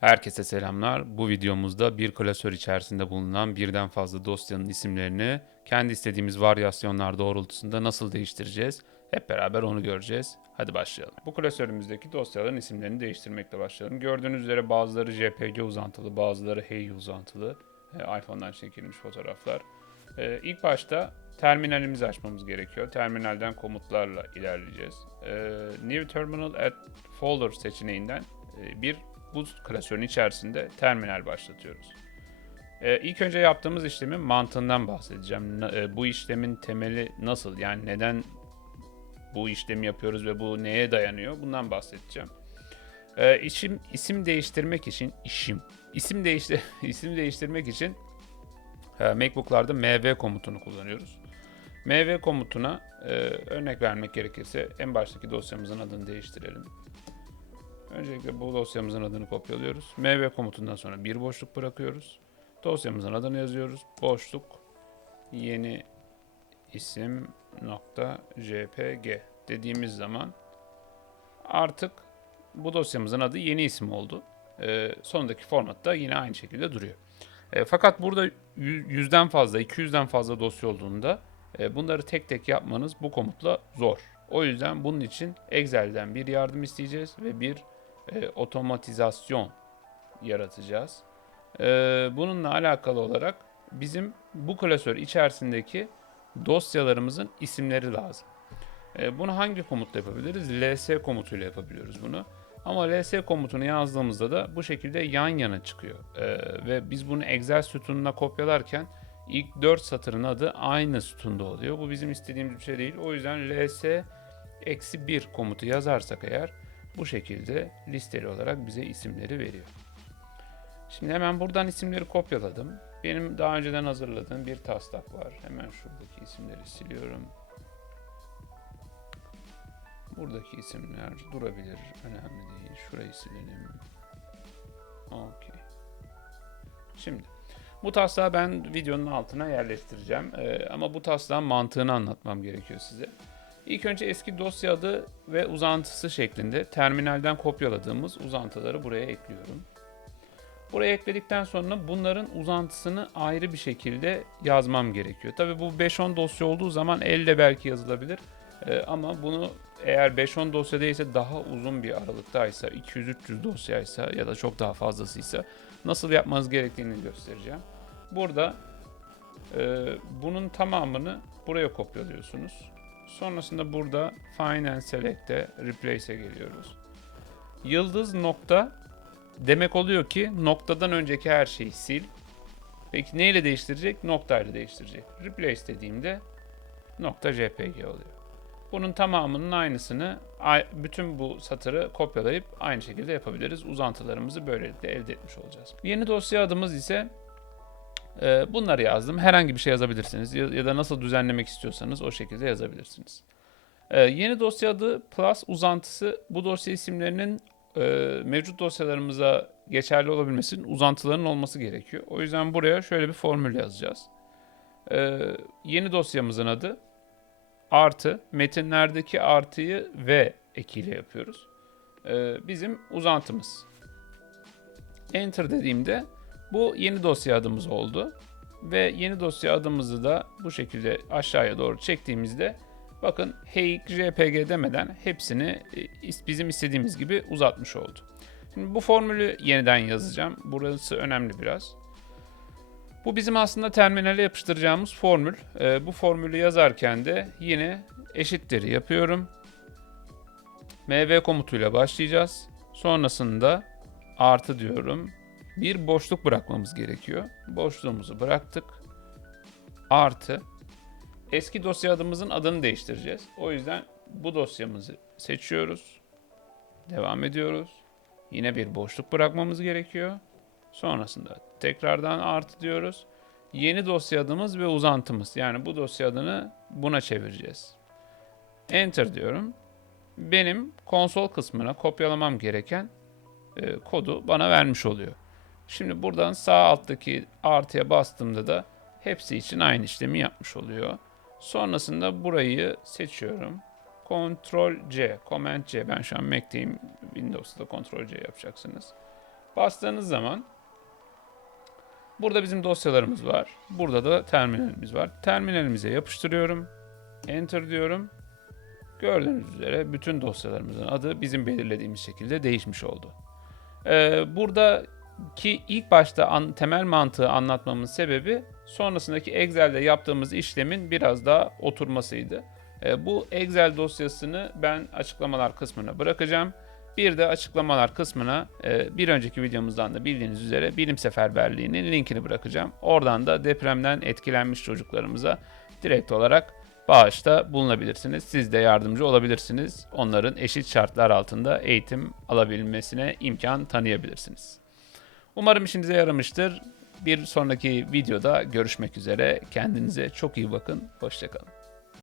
Herkese selamlar. Bu videomuzda bir klasör içerisinde bulunan birden fazla dosyanın isimlerini kendi istediğimiz varyasyonlar doğrultusunda nasıl değiştireceğiz? Hep beraber onu göreceğiz. Hadi başlayalım. Bu klasörümüzdeki dosyaların isimlerini değiştirmekle başlayalım. Gördüğünüz üzere bazıları JPG uzantılı, bazıları Hey uzantılı. E, iPhone'dan çekilmiş fotoğraflar. E, ilk başta terminalimizi açmamız gerekiyor. Terminalden komutlarla ilerleyeceğiz. E, New Terminal at Folder seçeneğinden e, bir bu klasörün içerisinde terminal başlatıyoruz. Ee, ilk önce yaptığımız işlemin mantığından bahsedeceğim. E, bu işlemin temeli nasıl? Yani neden bu işlemi yapıyoruz ve bu neye dayanıyor? Bundan bahsedeceğim. Ee, işim isim değiştirmek için işim isim değiştir isim değiştirmek için e, MacBook'larda MV komutunu kullanıyoruz. MV komutuna e, örnek vermek gerekirse en baştaki dosyamızın adını değiştirelim. Öncelikle bu dosyamızın adını kopyalıyoruz. MV komutundan sonra bir boşluk bırakıyoruz. Dosyamızın adını yazıyoruz. Boşluk yeni isim nokta jpg dediğimiz zaman artık bu dosyamızın adı yeni isim oldu. Ee, sondaki format da yine aynı şekilde duruyor. E, fakat burada yü- yüzden fazla, 200'den fazla dosya olduğunda e, bunları tek tek yapmanız bu komutla zor. O yüzden bunun için Excel'den bir yardım isteyeceğiz ve bir e, otomatizasyon yaratacağız. E, bununla alakalı olarak bizim bu klasör içerisindeki dosyalarımızın isimleri lazım. E, bunu hangi komutla yapabiliriz? ls komutuyla yapabiliyoruz bunu. Ama ls komutunu yazdığımızda da bu şekilde yan yana çıkıyor. E, ve biz bunu Excel sütununa kopyalarken ilk 4 satırın adı aynı sütunda oluyor. Bu bizim istediğimiz bir şey değil. O yüzden ls eksi 1 komutu yazarsak eğer bu şekilde listeli olarak bize isimleri veriyor. Şimdi hemen buradan isimleri kopyaladım. Benim daha önceden hazırladığım bir taslak var. Hemen şuradaki isimleri siliyorum. Buradaki isimler durabilir. Önemli değil. Şurayı silelim. Okey. Şimdi bu taslağı ben videonun altına yerleştireceğim. Ee, ama bu taslağın mantığını anlatmam gerekiyor size. İlk önce eski dosya adı ve uzantısı şeklinde terminalden kopyaladığımız uzantıları buraya ekliyorum. Buraya ekledikten sonra bunların uzantısını ayrı bir şekilde yazmam gerekiyor. Tabi bu 5-10 dosya olduğu zaman elle belki yazılabilir. Ee, ama bunu eğer 5-10 dosya değilse daha uzun bir aralıktaysa, 200-300 dosyaysa ya da çok daha fazlasıysa nasıl yapmanız gerektiğini göstereceğim. Burada e, bunun tamamını buraya kopyalıyorsunuz. Sonrasında burada Find and Select'e Replace'e geliyoruz. Yıldız nokta demek oluyor ki noktadan önceki her şeyi sil. Peki neyle değiştirecek? Noktayla değiştirecek. Replace dediğimde nokta JPG oluyor. Bunun tamamının aynısını ay- bütün bu satırı kopyalayıp aynı şekilde yapabiliriz. Uzantılarımızı böylelikle elde etmiş olacağız. Yeni dosya adımız ise bunları yazdım. Herhangi bir şey yazabilirsiniz ya, da nasıl düzenlemek istiyorsanız o şekilde yazabilirsiniz. E, yeni dosya adı plus uzantısı bu dosya isimlerinin e, mevcut dosyalarımıza geçerli olabilmesinin uzantılarının olması gerekiyor. O yüzden buraya şöyle bir formül yazacağız. E, yeni dosyamızın adı artı metinlerdeki artıyı v ekiyle yapıyoruz. Bizim uzantımız. Enter dediğimde bu yeni dosya adımız oldu. Ve yeni dosya adımızı da bu şekilde aşağıya doğru çektiğimizde bakın hey jpg demeden hepsini e, bizim istediğimiz gibi uzatmış oldu. Şimdi bu formülü yeniden yazacağım. Burası önemli biraz. Bu bizim aslında terminale yapıştıracağımız formül. Ee, bu formülü yazarken de yine eşittir yapıyorum. mv komutuyla başlayacağız. Sonrasında artı diyorum. Bir boşluk bırakmamız gerekiyor. Boşluğumuzu bıraktık. Artı. Eski dosya adımızın adını değiştireceğiz. O yüzden bu dosyamızı seçiyoruz. Devam ediyoruz. Yine bir boşluk bırakmamız gerekiyor. Sonrasında tekrardan artı diyoruz. Yeni dosya adımız ve uzantımız. Yani bu dosya adını buna çevireceğiz. Enter diyorum. Benim konsol kısmına kopyalamam gereken e, kodu bana vermiş oluyor. Şimdi buradan sağ alttaki artıya bastığımda da hepsi için aynı işlemi yapmış oluyor. Sonrasında burayı seçiyorum. Ctrl C, Command C. Ben şu an Mac'teyim. Windows'ta Ctrl C yapacaksınız. Bastığınız zaman burada bizim dosyalarımız var. Burada da terminalimiz var. Terminalimize yapıştırıyorum. Enter diyorum. Gördüğünüz üzere bütün dosyalarımızın adı bizim belirlediğimiz şekilde değişmiş oldu. Ee, buradaki ilk başta an- temel mantığı anlatmamın sebebi sonrasındaki Excel'de yaptığımız işlemin biraz daha oturmasıydı. Ee, bu Excel dosyasını ben açıklamalar kısmına bırakacağım. Bir de açıklamalar kısmına e, bir önceki videomuzdan da bildiğiniz üzere bilim seferberliğinin linkini bırakacağım. Oradan da depremden etkilenmiş çocuklarımıza direkt olarak bağışta bulunabilirsiniz. Siz de yardımcı olabilirsiniz. Onların eşit şartlar altında eğitim alabilmesine imkan tanıyabilirsiniz. Umarım işinize yaramıştır. Bir sonraki videoda görüşmek üzere. Kendinize çok iyi bakın. Hoşçakalın.